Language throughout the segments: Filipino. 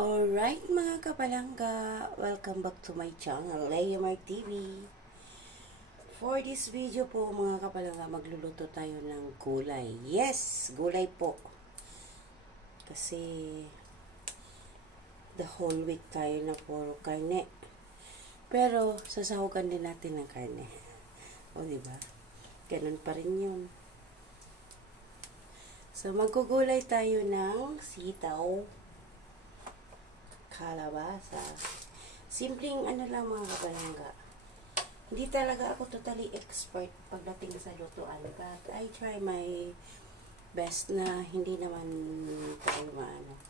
Alright mga kapalangga, welcome back to my channel, Leomar TV. For this video po mga kapalangga, magluluto tayo ng gulay. Yes, gulay po. Kasi the whole week tayo na puro karne. Pero sasahugan din natin ng karne. O diba? Ganun pa rin yun. So magugulay tayo ng sitaw, kalabasa. Simpleng ano lang mga kapalangga. Hindi talaga ako totally expert pagdating sa lutuan. But I try my best na hindi naman tayo maano.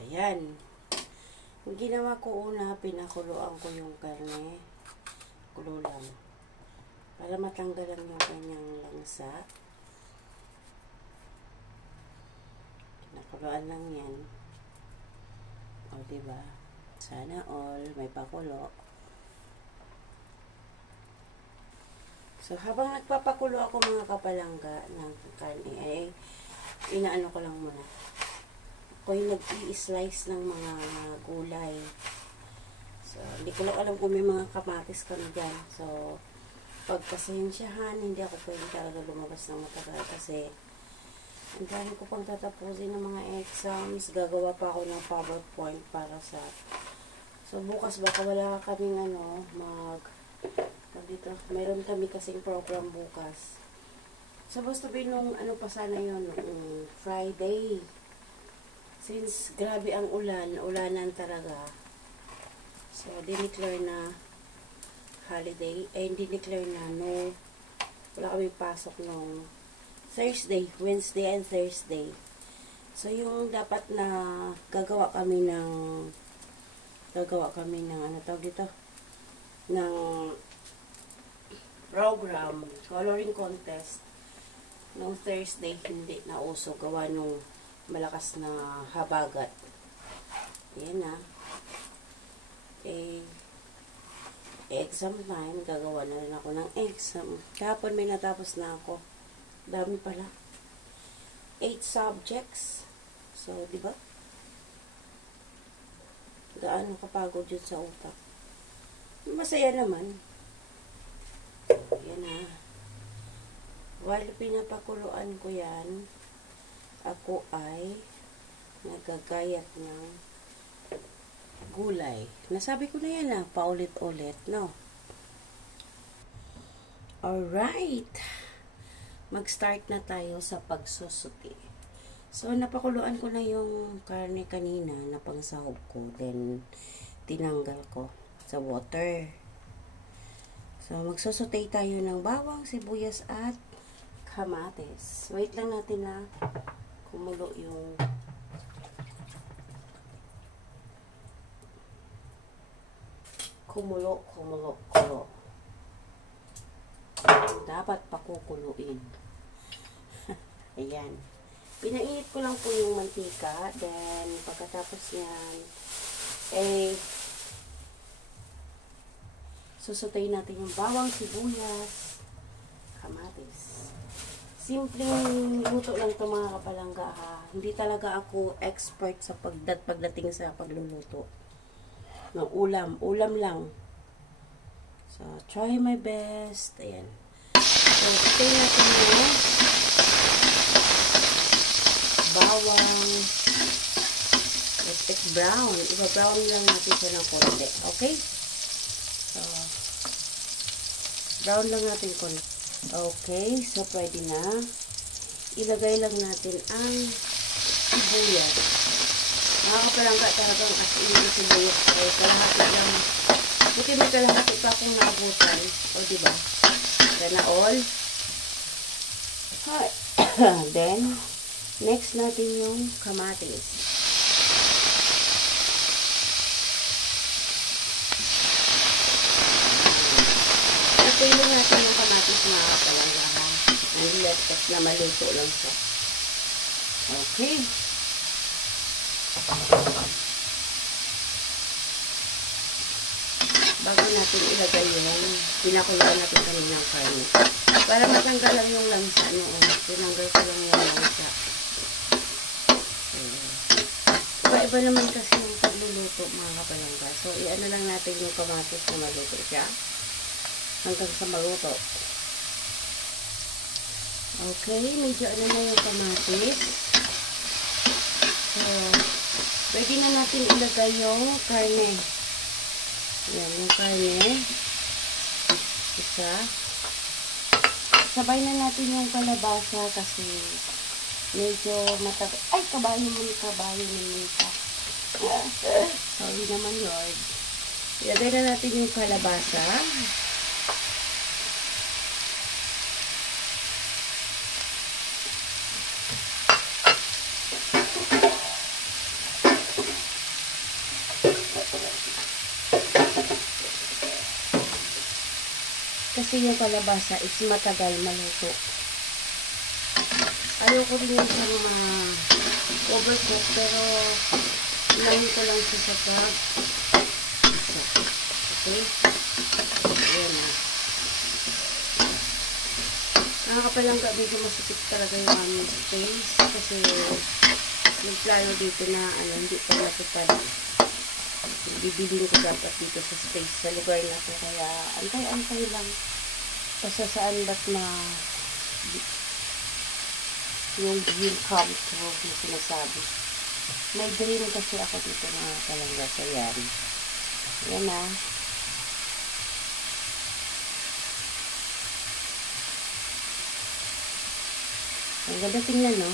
Ayan. Yung ginawa ko una, pinakuluan ko yung karne. Kulo lang. Para matanggalan yung kanyang langsa. Pinakuluan lang yan. O, diba? Sana all may pakulo. So, habang nagpapakulo ako mga kapalangga ng karne, ay inaano ko lang muna. Ako yung nag-i-slice ng mga gulay. So, hindi ko lang alam kung may mga kamatis kami dyan. So, pagpasensyahan, hindi ako pwede talaga lumabas ng matagal kasi ang dami ko pang tatapusin ng mga exams. Gagawa pa ako ng PowerPoint para sa... So, bukas baka wala kaming dito. Meron kami kasing program bukas. Supposed to be nung pa sana yun, Friday. Since grabe ang ulanan talaga. So, dineclare na holiday. Hindi declare na wala kami pasok nung Thursday, Wednesday and Thursday. So, yung dapat na gagawa kami ng ano tawag dito? Ng program, coloring contest. Nung Thursday, hindi na uso. Gawa nung malakas na habagat. Ayan na. Exam time. Gagawa na rin ako ng exam. Kahapon may natapos na ako. Dami pala. 8 subjects. So, di ba? Gaano kapagod yun sa utak. Masaya naman. Yan na. While pinapakuluan ko yan, ako ay nagagayat ng gulay. Nasabi ko na yan paulit-ulit, no? Alright. Mag-start na tayo sa pagsusuti. So, napakuluan ko na yung karne kanina na pangsahog ko. Then, tinanggal ko sa water. So, magsusuti tayo ng bawang, sibuyas, at kamatis. Wait lang natin na kumulo yung kumulo. Dapat pakukuluin. Ayan. Pinainit ko lang po yung mantika. Then, pagkatapos yan, susutayin natin yung bawang, sibuyas, kamatis. Simpleng luto lang ito mga kapalangga ha. Hindi talaga ako expert sa pagdating sa pagluluto ng ulam. Ulam lang. So, try my best. Ayan. So, susutayin natin yung bawang. Let's brown. Iba-brown lang natin siya ng konti. Okay? So, brown lang natin konti. Okay. So, pwede na. Ilagay lang natin ang sibuyas. Nakakapalangga talagang as in yung sibuyas. Okay, kalahati lang. Buti may kalahati pa akong naabutan. O, diba? Sana all. Then, next natin yung kamatis. Ituloy natin yung kamatis mga kapalangga ha. Let na maluto lang siya. Okay. Bago natin ilagay yung pinakuluan natin kaninang karne. Para matanggal lang yung langsa noon. Tinanggal ko lang yung langsa. Iba naman kasi yung pagluluto mga kapalangga. So, i-ano lang natin yung kamatis na maluto siya. Hanggang sa maluto. Okay, medyo ano na yung kamatis. So, pwede na natin ilagay yung karne. Yan, yung karne. Isa. Sabay na natin yung kalabasa kasi medyo matagal. Ay, kabayo mo ka. Sorry naman, Lord. Ilagay na natin yung kalabasa. Kasi yung kalabasa is matagal maluto. Ayoko rin yung siyang overcook, pero ilahin ko lang siya sa top. Okay? Ayan na. Nakakapalangga, medyo masipit talaga yung aming space kasi nagplano dito na hindi pa matupad. Bibilin ko dapat dito sa space sa lugar na to, kaya antay-antay lang kasi saan ba't na yung dream come true na sinasabi. May dream kasi ako dito mga kalangga sa yan. Yan na. Ang ganda tingnan, no?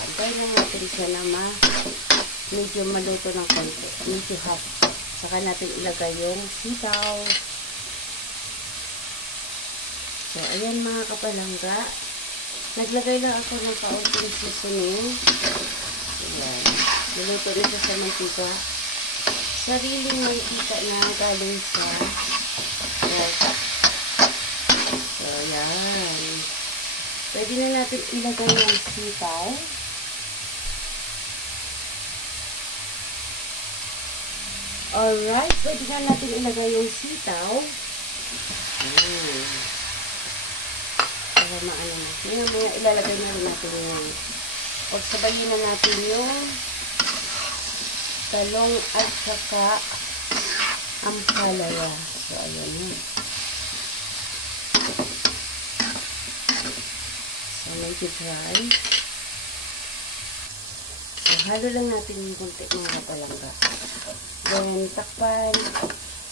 Antay lang natin siya na medyo maluto ng konti. Medyo half. Saka natin ilagay yung sitaw. So, ayan mga kapalangga. Naglagay lang ako ng kaunting seasoning. Ayan. Niluto rin siya sa mantika. Sariling mantika na galing sa rice. So, ayan. Pwede na natin ilagay yung sitaw. Alright, pwede na natin ilagay yung sitaw. Para maano na. Maya ilalagay na rin natin yung pagsabayin na natin yung talong at saka ampalaya. So, ayan yun. So, medyo dry. So, halo lang natin yung kunti mga kapalangga. Then, takpan.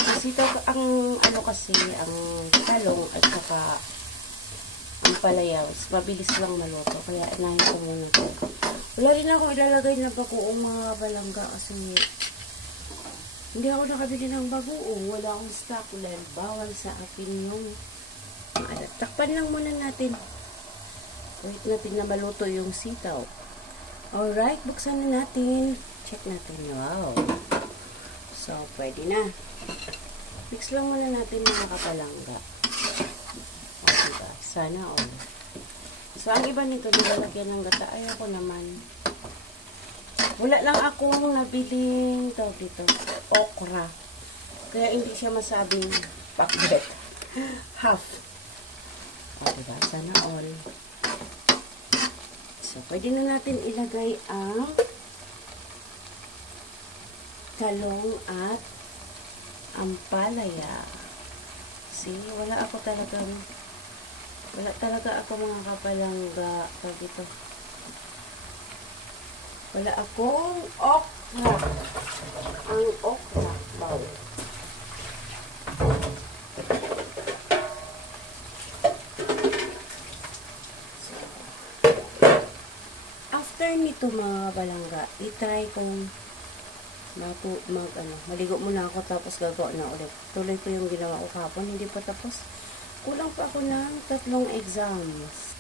Kasi ito, ang kasi, ang talong at saka ang palayaw. Mabilis lang maluto. Kaya, inahin ko muna ito. Wala rin ako ilalagay na bagoong mga kapalangga kasi hindi ako nakabili ng bagoong. Wala akong stock. Bawal sa akin yung takpan lang muna natin. Wait natin na maluto yung sitaw. Alright, buksan na natin. Check natin. Wow. So, pwede na. Mix lang muna natin mga kapalangga. O, diba? Sana all. So, ang iba nito, nilalagyan ng gata. Ayoko naman. Wala lang akong nabiling dito, okra. Kaya hindi siya masabing pakbet. Half. O, diba? Sana all. So, pwede na natin ilagay ang talong at ampalaya. See, wala talaga ako mga kapalangga dito. Wala akong okra. Ang okra. Wow. After nito mga kapalangga, itry kong maligo muna ako tapos gagawa na ulit. Tuloy ko yung ginawa ko kahapon, hindi pa tapos. Kulang pa ako ng 3 exams.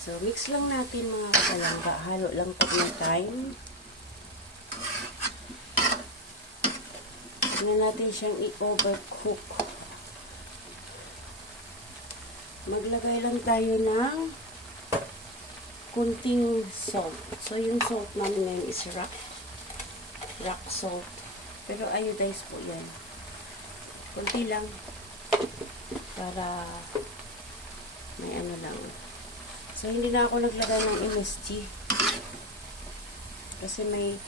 So, mix lang natin mga kapalangga. Halo lang po ng time. Tingnan natin siyang i-overcook. Maglagay lang tayo ng kunting salt. So, yung salt namin ngayon is rock salt. Pero iodized po yan. Kunti lang. Para May ano lang. So, hindi na ako naglagay ng MSG. Kasi may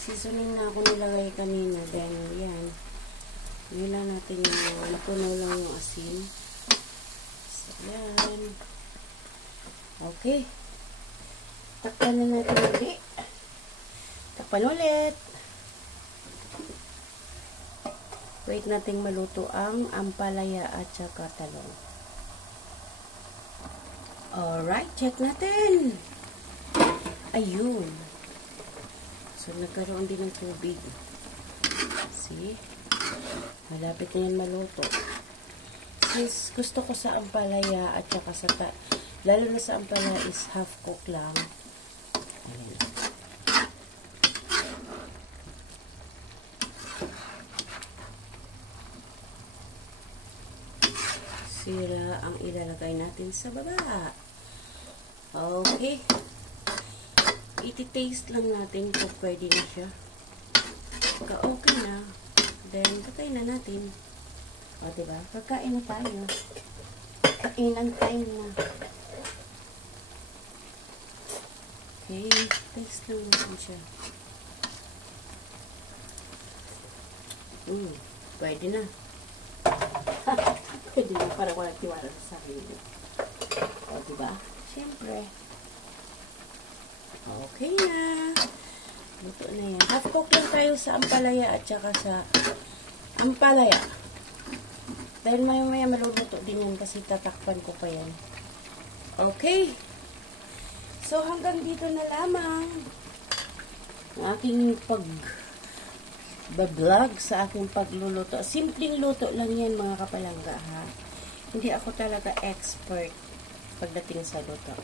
seasoning na ako nilagay kanina. Then, yan. Nila natin yung napuno lang yung asin. So, yan. Okay. Takpan na natin ulit. Takpan ulit. Wait nating maluto ang ampalaya at saka talong. Alright, check natin. Ayun. So, nagkaroon din ng tubig. See? Malapit na yan maluto. Since gusto ko sa ampalaya at saka sa lalo na sa ampalaya is half cook lang. Ayan. Sira ang ilalagay natin sa baba. Okay. Iti-taste lang natin kung pwede na siya. Pagka okay na, then patay na natin. O, diba? Pagkain na tayo. Kainan time na. Okay. Taste lang natin siya. Pwede na. Pwede na, para walang tiwala sa akin. O, diba? Siyempre. Okay na. Luto na yan. Half cook lang tayo sa ampalaya at saka sa ampalaya. Dahil maya maluluto din yan kasi tatakpan ko pa yan. Okay. So, hanggang dito na lamang ang aking pag-vlog sa aking pagluluto. Simpleng luto lang yan, mga kapalangga, ha? Hindi ako talaga expert pagdating sa luto.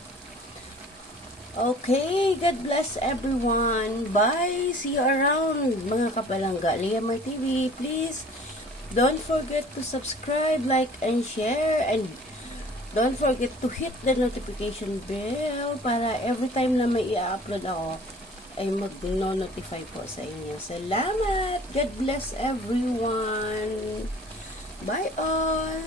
Okay, God bless everyone. Bye. See you around, mga kapalangga. Liamar TV, please don't forget to subscribe, like, and share. And don't forget to hit the notification bell para every time na may i-upload ako, ay mag-notify po sa inyo. Salamat. God bless everyone. Bye all.